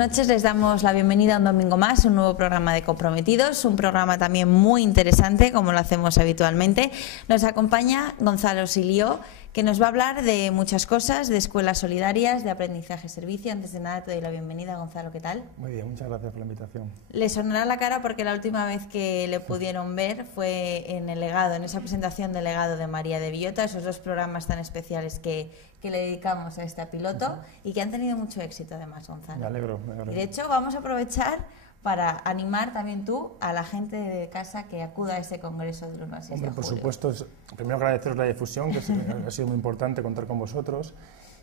noches, les damos la bienvenida un domingo más, un nuevo programa de Comprometidos, un programa también muy interesante, como lo hacemos habitualmente. Nos acompaña Gonzalo Silió, que nos va a hablar de muchas cosas, de escuelas solidarias, de aprendizaje-servicio. Antes de nada, te doy la bienvenida, Gonzalo, ¿qué tal? Muy bien, muchas gracias por la invitación. Le sonará la cara porque la última vez que le pudieron ver fue en el legado, en esa presentación del legado de María de Villota, esos dos programas tan especiales que le dedicamos a este piloto y que han tenido mucho éxito además, Gonzalo. Me alegro. Y de hecho vamos a aprovechar para animar también tú a la gente de casa que acuda a ese congreso del 1 al 6 de julio. Por supuesto, primero agradeceros la difusión, que ha sido muy importante contar con vosotros.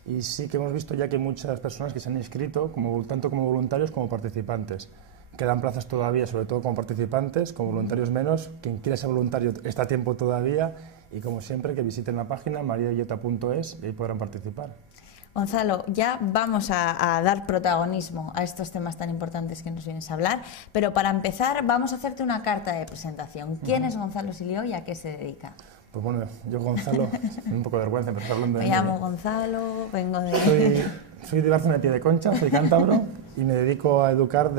Y sí que hemos visto ya que hay muchas personas que se han inscrito, tanto como voluntarios como participantes. Quedan plazas todavía, sobre todo como participantes, como voluntarios menos. Quien quiera ser voluntario está a tiempo todavía. Y como siempre, que visiten la página mariadevillota.es y ahí podrán participar. Gonzalo, ya vamos a dar protagonismo a estos temas tan importantes que nos vienes a hablar, pero para empezar vamos a hacerte una carta de presentación. ¿Quién es Gonzalo Silió y a qué se dedica? Pues bueno, yo Gonzalo, un poco de vergüenza empezar hablando de mí. Me llamo Gonzalo, vengo de... Soy de Bárcena de Piedeconcha, soy cántabro y me dedico a educar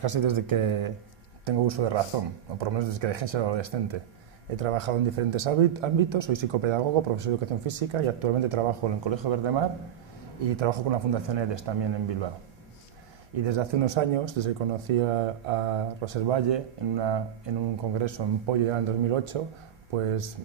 casi desde que tengo uso de razón, o por lo menos desde que dejé de ser adolescente. He trabajado en diferentes ámbitos, soy psicopedagogo, profesor de educación física y actualmente trabajo en el Colegio Verdemar y trabajo con la Fundación EDES también en Bilbao. Y desde hace unos años, desde que conocí a Rosersvalle en un congreso en Pollo en 2008, pues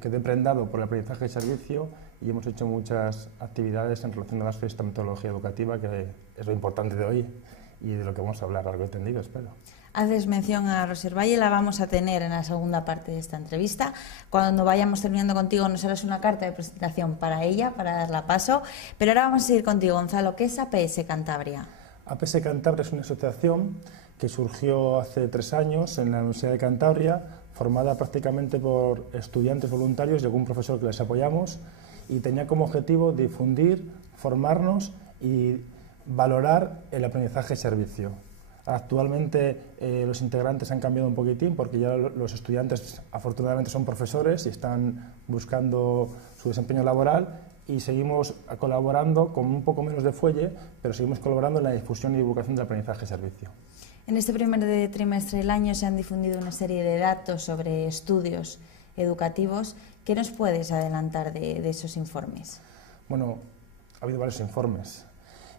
quedé prendado por el aprendizaje de servicio y hemos hecho muchas actividades en relación a esta metodología educativa, que es lo importante de hoy y de lo que vamos a hablar largo y tendido, espero. Haces mención a Rosersvalle, la vamos a tener en la segunda parte de esta entrevista. Cuando vayamos terminando contigo nos harás una carta de presentación para ella, para darla paso. Pero ahora vamos a seguir contigo, Gonzalo. ¿Qué es APS Cantabria? APS Cantabria es una asociación que surgió hace 3 años en la Universidad de Cantabria, formada prácticamente por estudiantes voluntarios y algún profesor que les apoyamos, y tenía como objetivo difundir, formarnos y valorar el aprendizaje-servicio. Actualmente los integrantes han cambiado un poquitín porque ya los estudiantes afortunadamente son profesores y están buscando su desempeño laboral, y seguimos colaborando con un poco menos de fuelle, pero seguimos colaborando en la difusión y divulgación del aprendizaje-servicio. En este primer trimestre del año se han difundido una serie de datos sobre estudios educativos. ¿Qué nos puedes adelantar de esos informes? Bueno, ha habido varios informes.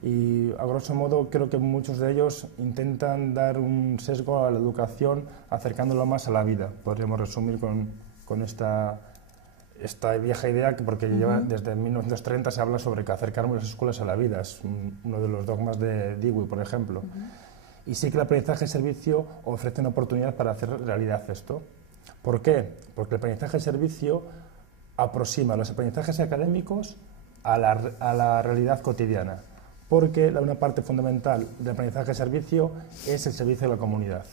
Y a grosso modo creo que muchos de ellos intentan dar un sesgo a la educación acercándolo más a la vida. Podríamos resumir con esta vieja idea, porque desde 1930 se habla sobre que acercarnos las escuelas a la vida. Es uno de los dogmas de Dewey, por ejemplo. Y sí que el aprendizaje-servicio ofrece una oportunidad para hacer realidad esto. ¿Por qué? Porque el aprendizaje-servicio aproxima los aprendizajes académicos a la realidad cotidiana. Porque una parte fundamental del aprendizaje-servicio es el servicio de la comunidad.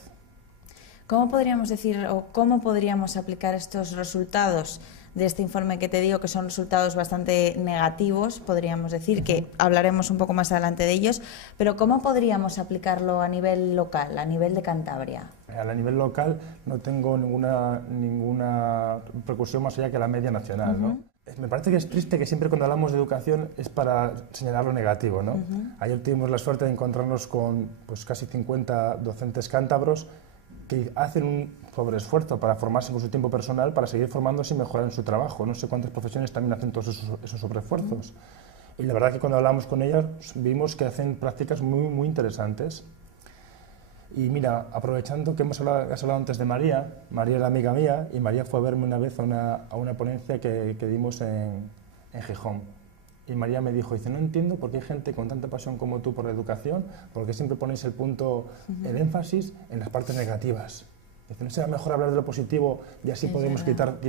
¿Cómo podríamos decir o cómo podríamos aplicar estos resultados de este informe que te digo que son resultados bastante negativos, podríamos decir, que hablaremos un poco más adelante de ellos, pero cómo podríamos aplicarlo a nivel local, a nivel de Cantabria? A nivel local no tengo ninguna repercusión más allá que la media nacional, ¿no? Me parece que es triste que siempre cuando hablamos de educación es para señalar lo negativo, ¿no? Ayer tuvimos la suerte de encontrarnos con casi 50 docentes cántabros que hacen un sobreesfuerzo para formarse con su tiempo personal, para seguir formándose y mejorar en su trabajo. No sé cuántas profesiones también hacen todos esos sobreesfuerzos. Y la verdad que cuando hablamos con ellas vimos que hacen prácticas muy, muy interesantes. Y mira, aprovechando que has hablado antes de María era amiga mía y María fue a verme una vez a una ponencia que dimos en Gijón. Y María me dijo, no entiendo por qué hay gente con tanta pasión como tú por la educación, porque siempre ponéis el énfasis en las partes negativas. Dice, ¿no será mejor hablar de lo positivo y así podemos quitar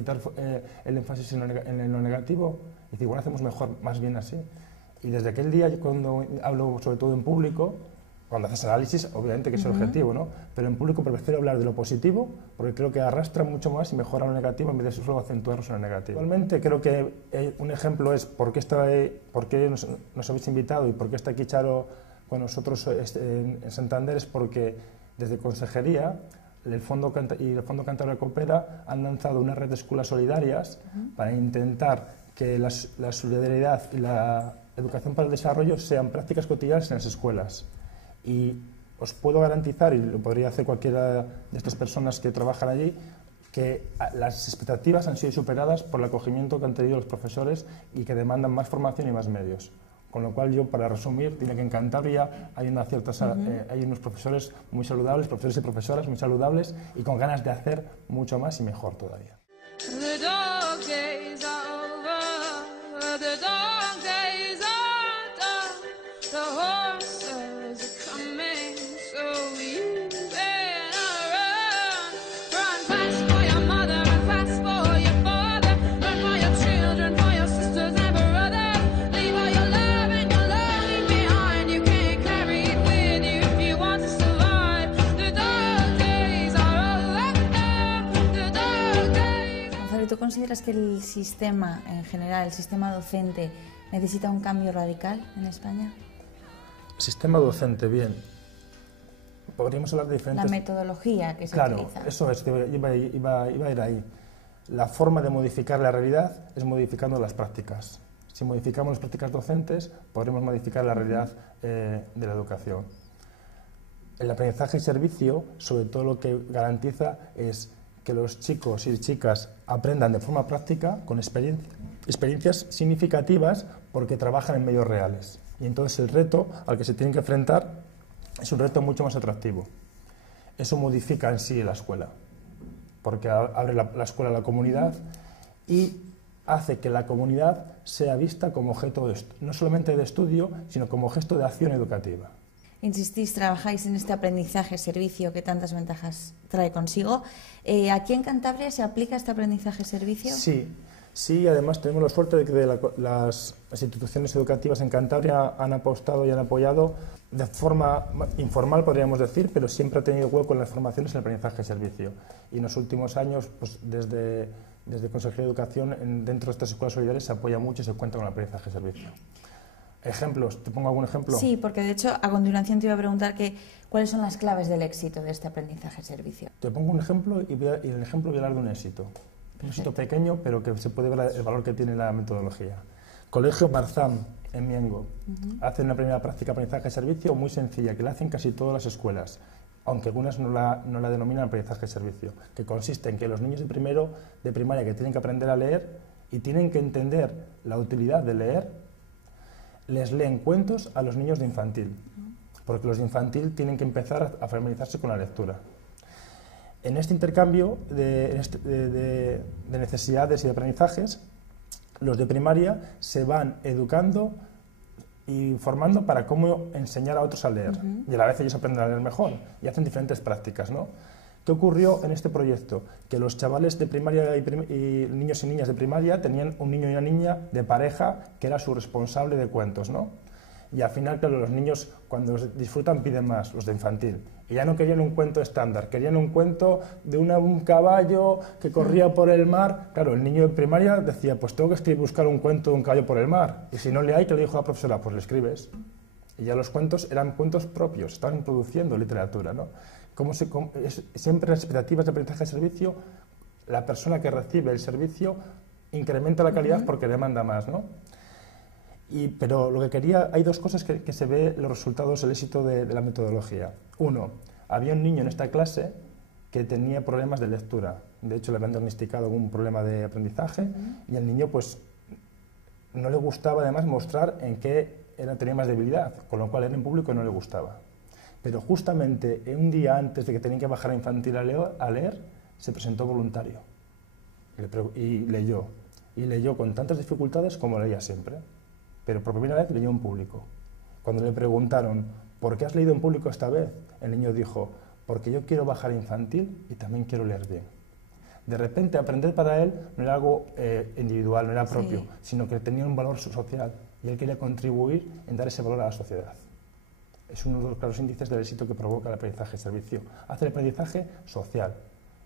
el énfasis en lo negativo? Y dice, igual hacemos mejor, más bien así. Y desde aquel día, cuando hablo sobre todo en público, cuando haces análisis, obviamente que es el objetivo, ¿no? Pero en público prefiero hablar de lo positivo, porque creo que arrastra mucho más y mejora lo negativo en vez de solo acentuarnos en lo negativo. Actualmente creo que un ejemplo es por qué nos habéis invitado y por qué está aquí Charo con nosotros en Santander, es porque desde Consejería el Fondo Cantabria Coopera han lanzado una red de escuelas solidarias para intentar que la solidaridad y la educación para el desarrollo sean prácticas cotidianas en las escuelas. Y os puedo garantizar, y lo podría hacer cualquiera de estas personas que trabajan allí, que las expectativas han sido superadas por el acogimiento que han tenido los profesores y que demandan más formación y más medios. Con lo cual yo, para resumir, diría que en Cantabria hay unos profesores muy saludables, profesores y profesoras muy saludables y con ganas de hacer mucho más y mejor todavía. ¿Tú consideras que el sistema en general, el sistema docente, necesita un cambio radical en España? Sistema docente, bien. Podríamos hablar de diferentes... La metodología que se utiliza. Claro, eso es, iba a ir ahí. La forma de modificar la realidad es modificando las prácticas. Si modificamos las prácticas docentes, podremos modificar la realidad de la educación. El aprendizaje y servicio, sobre todo lo que garantiza es que los chicos y chicas aprendan de forma práctica, con experiencias significativas, porque trabajan en medios reales. Y entonces el reto al que se tienen que enfrentar es un reto mucho más atractivo. Eso modifica en sí la escuela, porque abre la escuela a la comunidad y hace que la comunidad sea vista como objeto no solamente de estudio, sino como gesto de acción educativa. Insistís, trabajáis en este aprendizaje-servicio que tantas ventajas trae consigo. ¿Aquí en Cantabria se aplica este aprendizaje-servicio? Sí, además tenemos la suerte de que las instituciones educativas en Cantabria han apostado y han apoyado de forma informal, podríamos decir, pero siempre ha tenido hueco en las formaciones en el aprendizaje-servicio. Y en los últimos años, pues, desde Consejería de Educación, dentro de estas escuelas solidarias se apoya mucho y se cuenta con el aprendizaje-servicio. ¿Ejemplos? ¿Te pongo algún ejemplo? Sí, porque de hecho a continuación te iba a preguntar cuáles son las claves del éxito de este aprendizaje-servicio. Te pongo un ejemplo y el ejemplo voy a hablar de un éxito. Un éxito pequeño, pero que se puede ver el valor que tiene la metodología. Colegio Barzam, en Miengo. Hacen una primera práctica de aprendizaje-servicio muy sencilla, que la hacen casi todas las escuelas, aunque algunas no la denominan aprendizaje-servicio, que consiste en que los niños de primero de primaria que tienen que aprender a leer y tienen que entender la utilidad de leer, les leen cuentos a los niños de infantil, porque los de infantil tienen que empezar a familiarizarse con la lectura. En este intercambio de necesidades y de aprendizajes, los de primaria se van educando y formando para cómo enseñar a otros a leer, y a la vez ellos aprenden a leer mejor, y hacen diferentes prácticas, ¿no? ¿Qué ocurrió en este proyecto? Que los chavales de primaria y niños y niñas de primaria tenían un niño y una niña de pareja que era su responsable de cuentos, ¿no? Y al final, claro, los niños cuando los disfrutan piden más, los de infantil. Y ya no querían un cuento estándar, querían un cuento de un caballo que corría por el mar. Claro, el niño de primaria decía, pues tengo que buscar un cuento de un caballo por el mar. Y si no le hay, que le dijo la profesora, pues le escribes. Y ya los cuentos eran cuentos propios, estaban produciendo literatura, ¿no? Siempre las expectativas de aprendizaje de servicio, la persona que recibe el servicio incrementa la calidad porque demanda más, ¿no? Pero lo que quería, hay dos cosas que se ve los resultados, el éxito de la metodología. Uno, había un niño en esta clase que tenía problemas de lectura. De hecho, le habían diagnosticado algún problema de aprendizaje y el niño, pues, no le gustaba además mostrar en qué tenía más debilidad, con lo cual era en público y no le gustaba. Pero justamente un día antes de que tenía que bajar a infantil a leer, se presentó voluntario y leyó. Y leyó con tantas dificultades como leía siempre. Pero por primera vez leyó en público. Cuando le preguntaron, ¿por qué has leído en público esta vez? El niño dijo, porque yo quiero bajar a infantil y también quiero leer bien. De repente, aprender para él no era algo individual, no era propio, sino que tenía un valor social y él quería contribuir en dar ese valor a la sociedad. Es uno de los claros índices del éxito que provoca el aprendizaje-servicio. Hace el aprendizaje social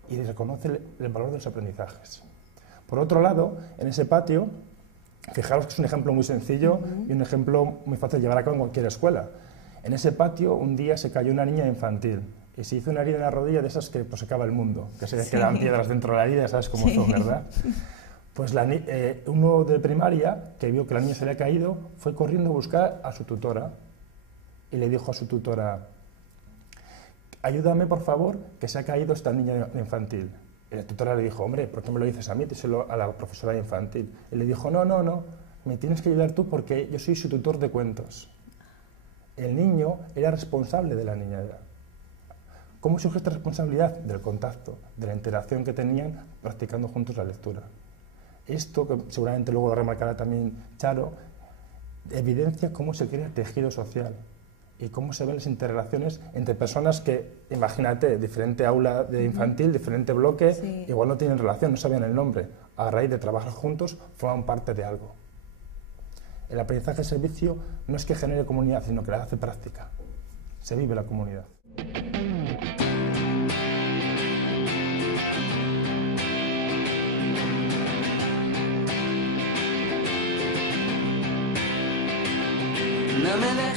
y reconoce el valor de los aprendizajes. Por otro lado, en ese patio, fijaros que es un ejemplo muy sencillo y un ejemplo muy fácil de llevar a cabo en cualquier escuela. En ese patio, un día se cayó una niña infantil y se hizo una herida en la rodilla de esas que pues, se acaba el mundo, que se quedan piedras dentro de la herida, sabes cómo son, ¿verdad? Pues uno de primaria, que vio que la niña se había caído, fue corriendo a buscar a su tutora y le dijo a su tutora: ayúdame por favor, que se ha caído esta niña de infantil. Y la tutora le dijo: hombre, ¿por qué me lo dices a mí? Díselo a la profesora de infantil. Y le dijo: no, me tienes que ayudar tú porque yo soy su tutor de cuentos. El niño era responsable de la niña. ¿Cómo surge esta responsabilidad? Del contacto, de la interacción que tenían practicando juntos la lectura. Esto, que seguramente luego lo remarcará también Charo, evidencia cómo se crea el tejido social y cómo se ven las interrelaciones entre personas que, imagínate, diferente aula de infantil, diferente bloque, sí, igual no tienen relación, no sabían el nombre. A raíz de trabajar juntos, forman parte de algo. El aprendizaje de servicio no es que genere comunidad, sino que la hace práctica. Se vive la comunidad.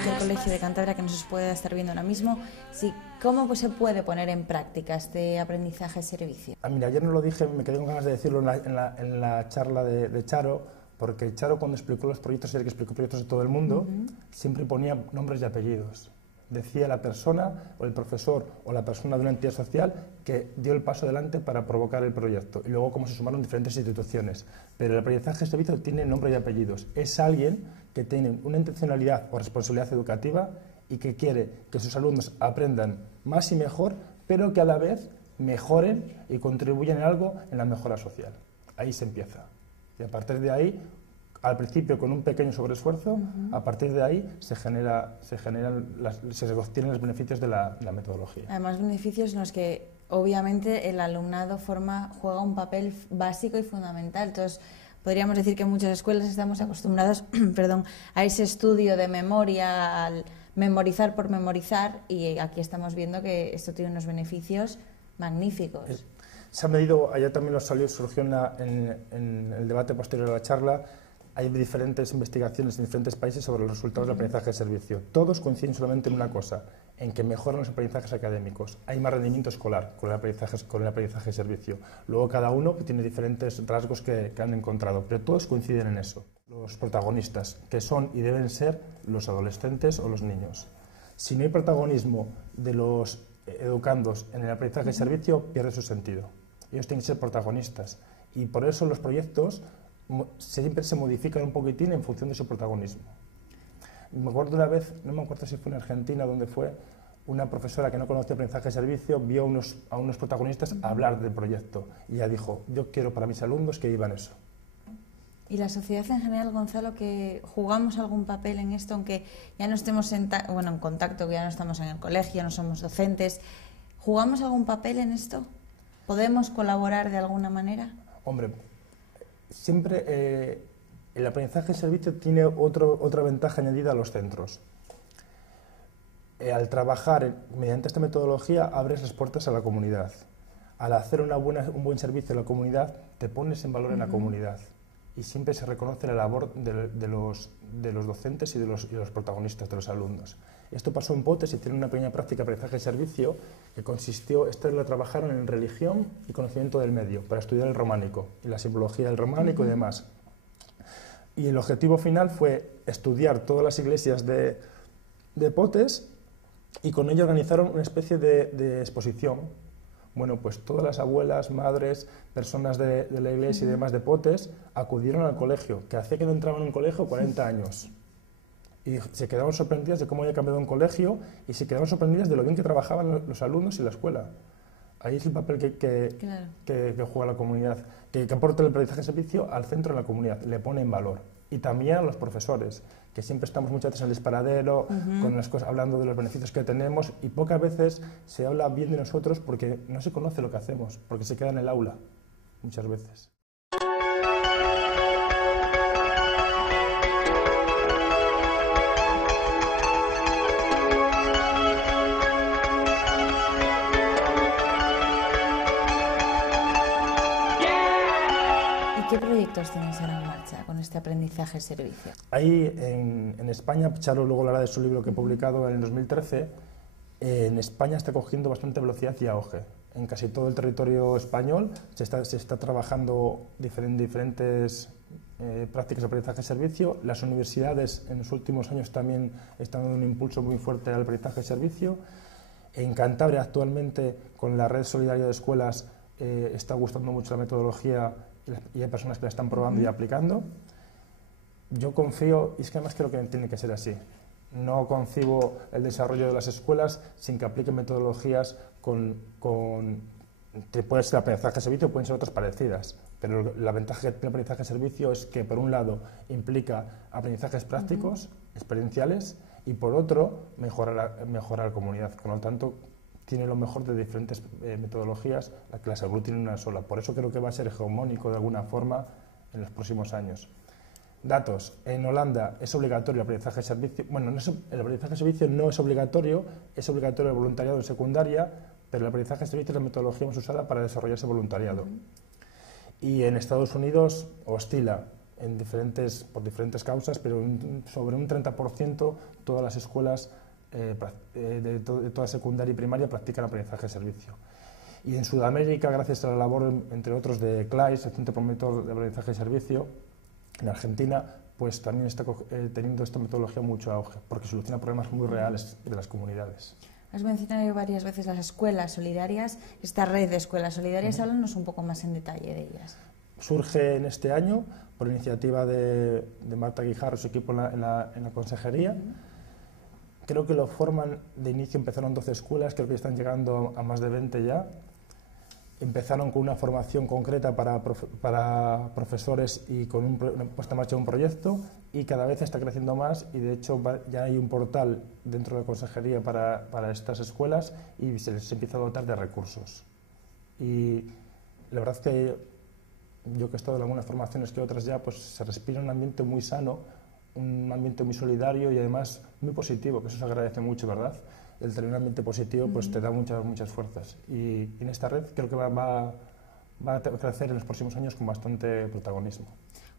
El Colegio de Cantabria, que nos puede estar viendo ahora mismo, sí, ¿cómo se puede poner en práctica este aprendizaje de servicio? Mira, ayer no lo dije, me quedé con ganas de decirlo en la charla de Charo, porque Charo, cuando explicó los proyectos, que explicó proyectos de todo el mundo, siempre ponía nombres y apellidos. Decía la persona o el profesor o la persona de una entidad social que dio el paso adelante para provocar el proyecto, y luego cómo se sumaron diferentes instituciones. Pero el aprendizaje de servicio tiene nombre y apellidos. Es alguien que tiene una intencionalidad o responsabilidad educativa y que quiere que sus alumnos aprendan más y mejor, pero que a la vez mejoren y contribuyan en algo en la mejora social. Ahí se empieza. Y a partir de ahí, al principio con un pequeño sobreesfuerzo, a partir de ahí se obtienen los beneficios de la metodología. Además, beneficios en los que obviamente el alumnado juega un papel básico y fundamental. Entonces, podríamos decir que en muchas escuelas estamos acostumbrados a ese estudio de memoria, al memorizar por memorizar, y aquí estamos viendo que esto tiene unos beneficios magníficos. Se ha medido, ayer también surgió en el debate posterior a la charla, hay diferentes investigaciones en diferentes países sobre los resultados del aprendizaje de servicio. Todos coinciden solamente en una cosa, en que mejoran los aprendizajes académicos. Hay más rendimiento escolar con el aprendizaje de servicio. Luego cada uno tiene diferentes rasgos que han encontrado, pero todos coinciden en eso. Los protagonistas, que son y deben ser los adolescentes o los niños. Si no hay protagonismo de los educandos en el aprendizaje de servicio, pierde su sentido. Ellos tienen que ser protagonistas. Y por eso los proyectos siempre se modifican un poquitín en función de su protagonismo. Me acuerdo una vez, no me acuerdo si fue en Argentina, donde fue una profesora que no conocía aprendizaje de servicio, vio a unos protagonistas hablar del proyecto y ella dijo: yo quiero para mis alumnos que vivan eso. ¿Y la sociedad en general, Gonzalo, que jugamos algún papel en esto, aunque ya no estemos en contacto, que ya no estamos en el colegio, no somos docentes? ¿Jugamos algún papel en esto? ¿Podemos colaborar de alguna manera? Hombre, siempre el aprendizaje de servicio tiene otra ventaja añadida a los centros. Al trabajar mediante esta metodología abres las puertas a la comunidad. Al hacer un buen servicio a la comunidad, te pones en valor en la comunidad. Y siempre se reconoce la labor de los docentes y de los protagonistas, de los alumnos. Esto pasó en Potes y tiene una pequeña práctica de aprendizaje de servicio que consistió, lo trabajaron en religión y conocimiento del medio, para estudiar el románico y la simbología del románico y demás. Y el objetivo final fue estudiar todas las iglesias de Potes y con ello organizaron una especie de exposición. Bueno, pues todas las abuelas, madres, personas de la iglesia y demás de Potes acudieron al colegio, que hacía que no entraban en un colegio 40 años. Y se quedaron sorprendidas de cómo había cambiado un colegio y se quedaron sorprendidas de lo bien que trabajaban los alumnos y la escuela. Ahí es el papel que juega la comunidad, que aporta el aprendizaje de servicio al centro de la comunidad, le pone en valor. Y también a los profesores, que siempre estamos muchas veces en el disparadero, con las cosas, hablando de los beneficios que tenemos, y pocas veces se habla bien de nosotros porque no se conoce lo que hacemos, porque se queda en el aula, muchas veces. ¿Qué proyectos tenéis ahora en marcha con este aprendizaje de servicio? Ahí en España, Charo luego hablará de su libro que he publicado en el 2013, en España está cogiendo bastante velocidad y auge. en casi todo el territorio español. Se está trabajando diferentes prácticas de aprendizaje-servicio. Las universidades en los últimos años también están dando un impulso muy fuerte al aprendizaje-servicio. En Cantabria actualmente, con la red solidaria de escuelas, está gustando mucho la metodología y hay personas que la están probando y aplicando. Yo confío, y es que además creo que tiene que ser así. No concibo el desarrollo de las escuelas sin que apliquen metodologías que puede ser aprendizaje-servicio, pueden ser otras parecidas, pero la ventaja que tiene el aprendizaje-servicio es que, por un lado, implica aprendizajes prácticos, experienciales, y por otro, mejorar la comunidad. Por lo tanto, tiene lo mejor de diferentes metodologías, la que las aglutina en una sola. Por eso creo que va a ser hegemónico de alguna forma en los próximos años. Datos. En Holanda es obligatorio el aprendizaje-servicio. Bueno, el aprendizaje-servicio no es obligatorio el voluntariado en secundaria, pero el aprendizaje-servicio es la metodología más usada para desarrollar ese voluntariado. Y en Estados Unidos oscila por diferentes causas, pero sobre un 30% todas las escuelas de toda secundaria y primaria practican aprendizaje-servicio. Y en Sudamérica, gracias a la labor, entre otros, de CLAIS, el Centro Promotor de Aprendizaje-Servicio, en Argentina, pues también está teniendo esta metodología mucho auge, porque soluciona problemas muy reales de las comunidades. Has mencionado varias veces las escuelas solidarias, esta red de escuelas solidarias. Háblanos un poco más en detalle de ellas. Surge en este año por iniciativa de Marta Guijarro y su equipo en la consejería. Creo que lo forman, de inicio empezaron 12 escuelas, creo que están llegando a más de 20 ya. Empezaron con una formación concreta para profesores y con una puesta en marcha de un proyecto, y cada vez está creciendo más, y de hecho ya hay un portal dentro de la consejería para estas escuelas y se les empieza a dotar de recursos. Y la verdad es que yo, que he estado en algunas formaciones que otras ya, pues se respira un ambiente muy sano, un ambiente muy solidario y además muy positivo, que eso se agradece mucho, ¿verdad? El tener un ambiente positivo pues te da muchas fuerzas, y en esta red creo que va a crecer en los próximos años con bastante protagonismo.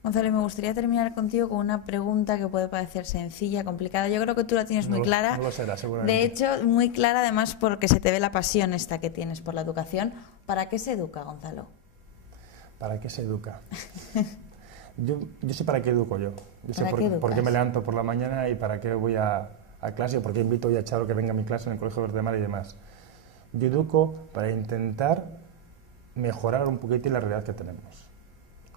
Gonzalo, me gustaría terminar contigo con una pregunta que puede parecer sencilla, complicada. Yo creo que tú la tienes muy clara. No lo será, seguramente. De hecho, muy clara además, porque se te ve la pasión esta que tienes por la educación. ¿Para qué se educa, Gonzalo? ¿Para qué se educa? Yo sé para qué educo yo. Yo sé por qué me levanto por la mañana y para qué voy a clase, o por qué invito hoy a Charo que venga a mi clase en el Colegio Verdemar y demás. Yo educo para intentar mejorar un poquitín la realidad que tenemos.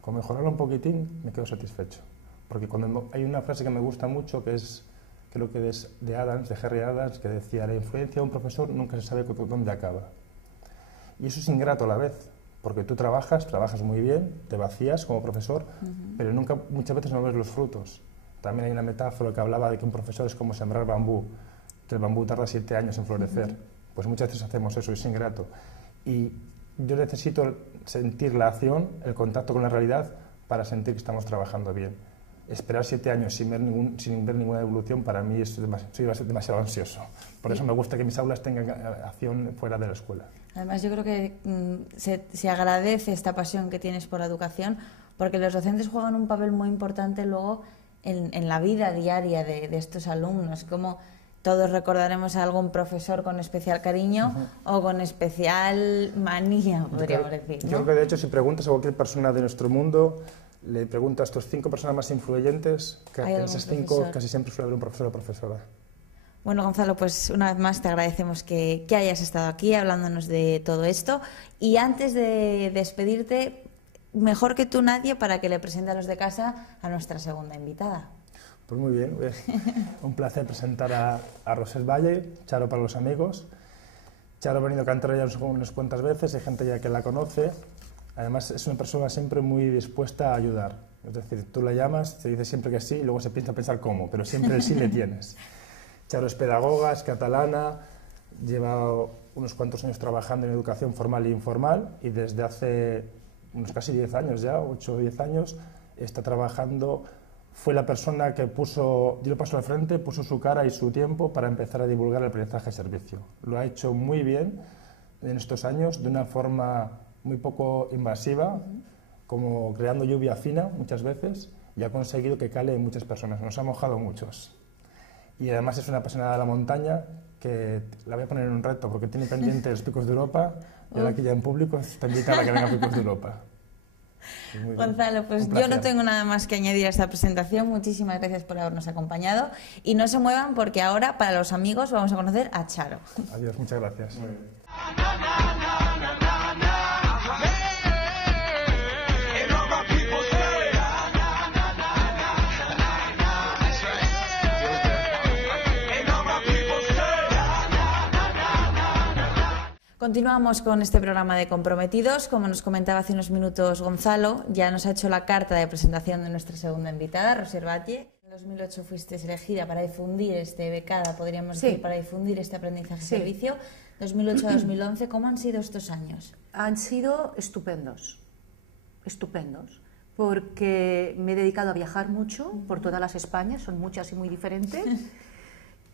Con mejorarlo un poquitín me quedo satisfecho. Porque cuando hay una frase que me gusta mucho, que es, creo que es de Henry Adams, que decía: la influencia de un profesor nunca se sabe dónde acaba. Y eso es ingrato a la vez, porque tú trabajas muy bien, te vacías como profesor, pero muchas veces no ves los frutos. También hay una metáfora que hablaba de que un profesor es como sembrar bambú, que el bambú tarda 7 años en florecer. Pues muchas veces hacemos eso, es ingrato. Y yo necesito sentir la acción, el contacto con la realidad, para sentir que estamos trabajando bien. Esperar 7 años sin ver ninguna evolución, para mí soy demasiado ansioso. Por eso me gusta que mis aulas tengan acción fuera de la escuela. Además, yo creo que se agradece esta pasión que tienes por la educación, porque los docentes juegan un papel muy importante luego en la vida diaria de estos alumnos. Como todos recordaremos a algún profesor con especial cariño o con especial manía, podríamos decir, ¿no? Yo creo que, de hecho, si preguntas a cualquier persona de nuestro mundo, le preguntas a tus 5 personas más influyentes, que en esas 5 casi siempre suele haber un profesor o profesora. Bueno, Gonzalo, pues una vez más te agradecemos que hayas estado aquí hablándonos de todo esto. Y antes de despedirte, mejor que tú nadie para que le presente a los de casa a nuestra segunda invitada. Pues muy bien, un placer presentar a Rosel Valle, Charo para los amigos. Charo ha venido a cantar ya unas cuantas veces, hay gente ya que la conoce. Además, es una persona siempre muy dispuesta a ayudar. Es decir, tú la llamas, te dice siempre que sí, y luego se piensa pensar cómo, pero siempre el sí le tienes. Charo es pedagoga, es catalana, lleva unos cuantos años trabajando en educación formal e informal, y desde hace unos casi 10 años ya, 8 o 10 años, está trabajando. Fue la persona que dio el paso al frente, puso su cara y su tiempo para empezar a divulgar el aprendizaje-servicio. Lo ha hecho muy bien en estos años, de una forma muy poco invasiva, como creando lluvia fina muchas veces, y ha conseguido que cale en muchas personas. Nos ha mojado muchos. Y además es una apasionada de la montaña, que la voy a poner en un reto, porque tiene pendiente los Picos de Europa, y ahora que ya en público te invita a que venga a Picos de Europa. Gonzalo, pues yo no tengo nada más que añadir a esta presentación. Muchísimas gracias por habernos acompañado. Y no se muevan porque ahora, para los amigos, vamos a conocer a Charo. Adiós, muchas gracias. Muy bien. Continuamos con este programa de Comprometidos. Como nos comentaba hace unos minutos Gonzalo, ya nos ha hecho la carta de presentación de nuestra segunda invitada, Roser Batlle. En 2008 fuiste elegida para difundir becada, podríamos decir, para difundir este aprendizaje-servicio. 2008 a 2011, ¿cómo han sido estos años? Han sido estupendos, porque me he dedicado a viajar mucho por todas las Españas, son muchas y muy diferentes.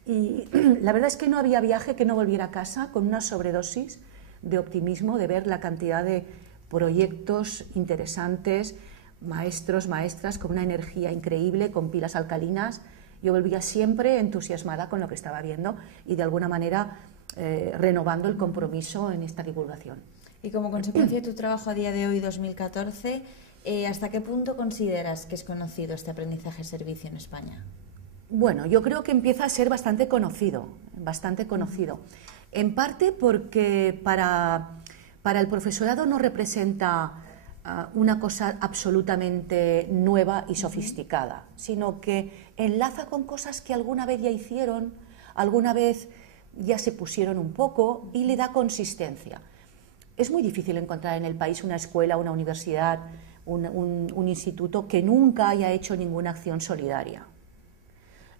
Y la verdad es que no había viaje que no volviera a casa con una sobredosis de optimismo, de ver la cantidad de proyectos interesantes, maestros, maestras, con una energía increíble, con pilas alcalinas. Yo volvía siempre entusiasmada con lo que estaba viendo y de alguna manera renovando el compromiso en esta divulgación. Y como consecuencia de tu trabajo a día de hoy, 2014, ¿hasta qué punto consideras que es conocido este aprendizaje-servicio en España? Bueno, yo creo que empieza a ser bastante conocido. En parte porque para el profesorado no representa una cosa absolutamente nueva y sofisticada, sino que enlaza con cosas que alguna vez ya hicieron, alguna vez ya se pusieron un poco y le da consistencia. Es muy difícil encontrar en el país una escuela, una universidad, un instituto que nunca haya hecho ninguna acción solidaria.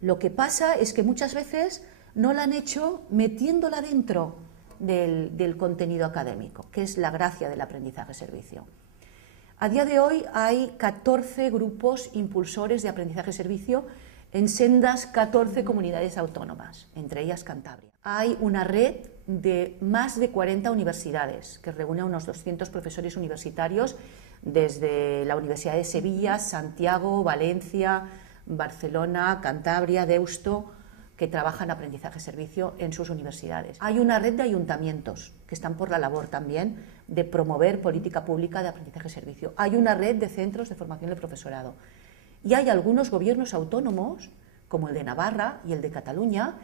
Lo que pasa es que muchas veces no la han hecho metiéndola dentro del contenido académico, que es la gracia del aprendizaje-servicio. A día de hoy hay 14 grupos impulsores de aprendizaje-servicio en sendas 14 comunidades autónomas, entre ellas Cantabria. Hay una red de más de 40 universidades que reúne a unos 200 profesores universitarios desde la Universidad de Sevilla, Santiago, Valencia, Barcelona, Cantabria, Deusto, que trabajan aprendizaje-servicio en sus universidades. Hay una red de ayuntamientos que están por la labor también de promover política pública de aprendizaje-servicio. Hay una red de centros de formación del profesorado. Y hay algunos gobiernos autónomos, como el de Navarra y el de Cataluña,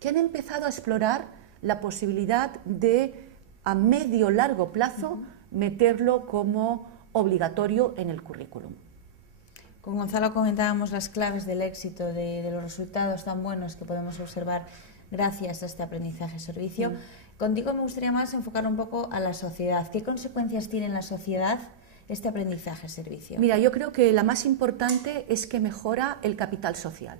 que han empezado a explorar la posibilidad de, a medio-largo plazo, meterlo como obligatorio en el currículum. Con Gonzalo comentábamos las claves del éxito, de los resultados tan buenos que podemos observar gracias a este aprendizaje-servicio. Contigo me gustaría más enfocar un poco a la sociedad. ¿Qué consecuencias tiene en la sociedad este aprendizaje-servicio? Mira, yo creo que la más importante es que mejora el capital social.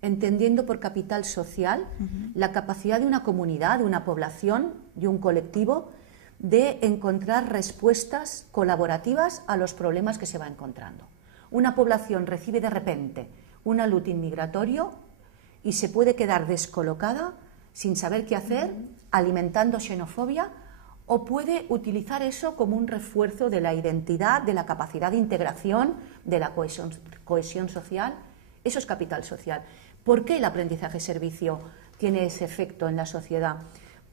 Entendiendo por capital social la capacidad de una comunidad, de una población, de un colectivo, de encontrar respuestas colaborativas a los problemas que se va encontrando. Una población recibe de repente un alud inmigratorio y se puede quedar descolocada, sin saber qué hacer, alimentando xenofobia, o puede utilizar eso como un refuerzo de la identidad, de la capacidad de integración, de la cohesión social. Eso es capital social. ¿Por qué el aprendizaje-servicio tiene ese efecto en la sociedad?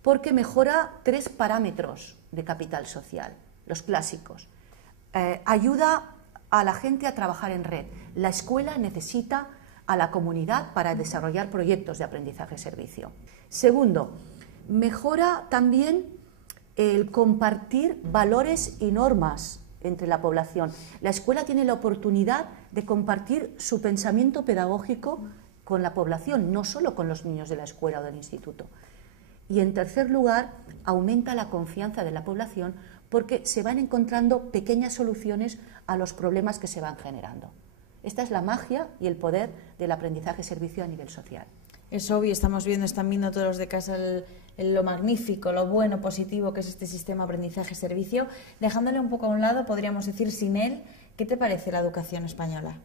Porque mejora 3 parámetros de capital social, los clásicos. Ayuda a la gente a trabajar en red. La escuela necesita a la comunidad para desarrollar proyectos de aprendizaje-servicio. Segundo, mejora también el compartir valores y normas entre la población. La escuela tiene la oportunidad de compartir su pensamiento pedagógico con la población, no solo con los niños de la escuela o del instituto. Y en tercer lugar, aumenta la confianza de la población porque se van encontrando pequeñas soluciones a los problemas que se van generando. Esta es la magia y el poder del aprendizaje-servicio a nivel social. Es obvio, están viendo todos los de casa lo magnífico, lo bueno, positivo que es este sistema aprendizaje-servicio. Dejándole un poco a un lado, podríamos decir, sin él, ¿qué te parece la educación española?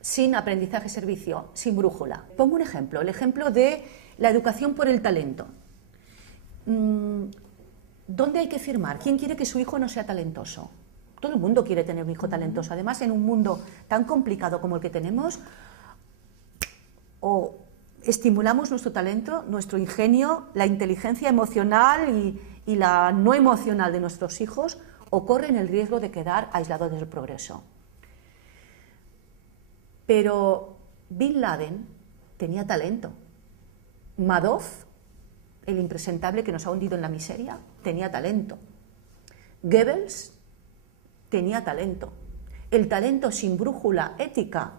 Sin aprendizaje-servicio, sin brújula. Pongo un ejemplo, el ejemplo de la educación por el talento. ¿Dónde hay que firmar? ¿Quién quiere que su hijo no sea talentoso? Todo el mundo quiere tener un hijo talentoso. Además, en un mundo tan complicado como el que tenemos, o estimulamos nuestro talento, nuestro ingenio, la inteligencia emocional y la no emocional de nuestros hijos, o corren el riesgo de quedar aislados del progreso. Pero Bin Laden tenía talento. Madoff, el impresentable que nos ha hundido en la miseria, tenía talento. Goebbels tenía talento. El talento sin brújula ética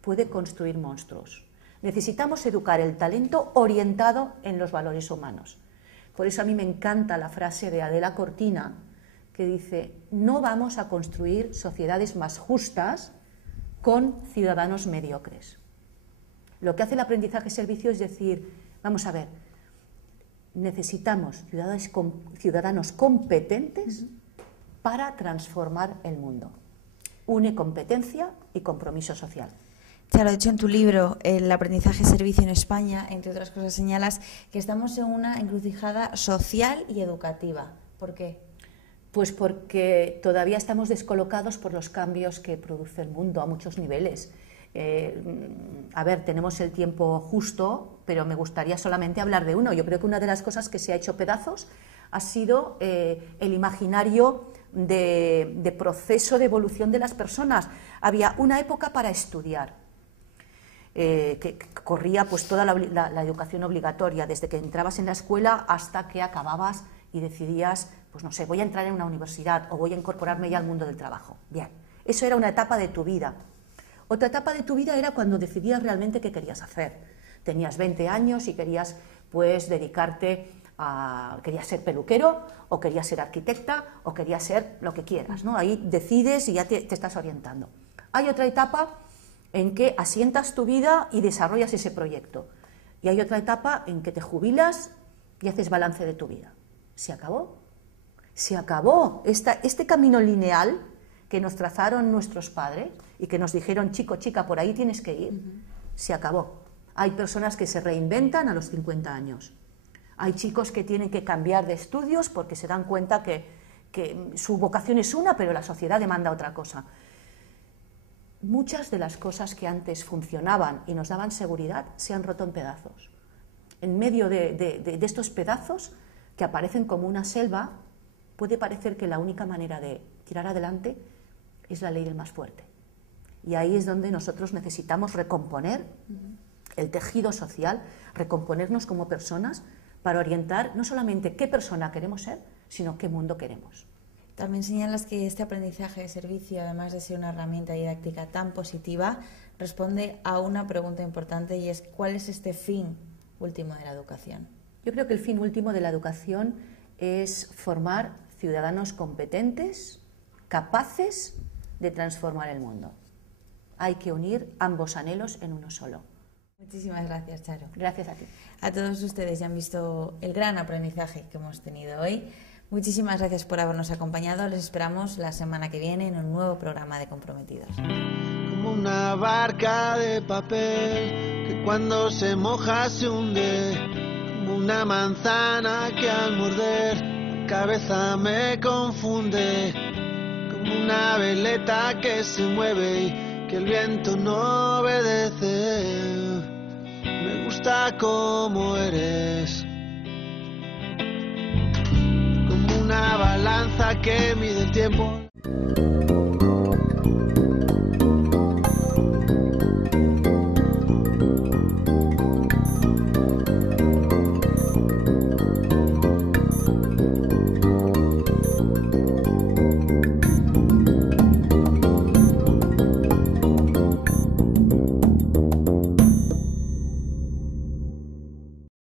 puede construir monstruos. Necesitamos educar el talento orientado en los valores humanos. Por eso a mí me encanta la frase de Adela Cortina, que dice: no vamos a construir sociedades más justas con ciudadanos mediocres. Lo que hace el aprendizaje-servicio es decir, vamos a ver, necesitamos ciudadanos competentes para transformar el mundo. Une competencia y compromiso social. Charo, de hecho en tu libro, El aprendizaje-servicio en España, entre otras cosas señalas que estamos en una encrucijada social y educativa. ¿Por qué? Pues porque todavía estamos descolocados por los cambios que produce el mundo a muchos niveles. A ver, tenemos el tiempo justo, pero me gustaría solamente hablar de uno. Yo creo que una de las cosas que se ha hecho pedazos ha sido el imaginario de proceso de evolución de las personas. Había una época para estudiar, que corría pues toda la educación obligatoria, desde que entrabas en la escuela hasta que acababas y decidías, pues no sé, voy a entrar en una universidad o voy a incorporarme ya al mundo del trabajo. Bien, eso era una etapa de tu vida. Otra etapa de tu vida era cuando decidías realmente qué querías hacer. Tenías 20 años y querías pues dedicarte a... querías ser peluquero, o querías ser arquitecta, o querías ser lo que quieras, ¿no? Ahí decides y ya te estás orientando. Hay otra etapa en que asientas tu vida y desarrollas ese proyecto. Y hay otra etapa en que te jubilas y haces balance de tu vida. ¿Se acabó? Se acabó. Este camino lineal que nos trazaron nuestros padres y que nos dijeron, chico, chica, por ahí tienes que ir, se acabó. Hay personas que se reinventan a los 50 años. Hay chicos que tienen que cambiar de estudios porque se dan cuenta que su vocación es una, pero la sociedad demanda otra cosa. Muchas de las cosas que antes funcionaban y nos daban seguridad se han roto en pedazos. En medio de estos pedazos, que aparecen como una selva, puede parecer que la única manera de tirar adelante es la ley del más fuerte. Y ahí es donde nosotros necesitamos recomponer el tejido social, recomponernos como personas para orientar no solamente qué persona queremos ser, sino qué mundo queremos. También señalas que este aprendizaje de servicio, además de ser una herramienta didáctica tan positiva, responde a una pregunta importante, y es ¿cuál es este fin último de la educación? Yo creo que el fin último de la educación es formar ciudadanos competentes, capaces de transformar el mundo. Hay que unir ambos anhelos en uno solo. Muchísimas gracias, Charo. Gracias a ti. A todos ustedes ya han visto el gran aprendizaje que hemos tenido hoy. Muchísimas gracias por habernos acompañado. Les esperamos la semana que viene en un nuevo programa de Comprometidos. Como una barca de papel que cuando se moja se hunde, como una manzana que al morder la cabeza me confunde, como una veleta que se mueve y que el viento no obedece. Me gusta como eres, como una balanza que mide el tiempo.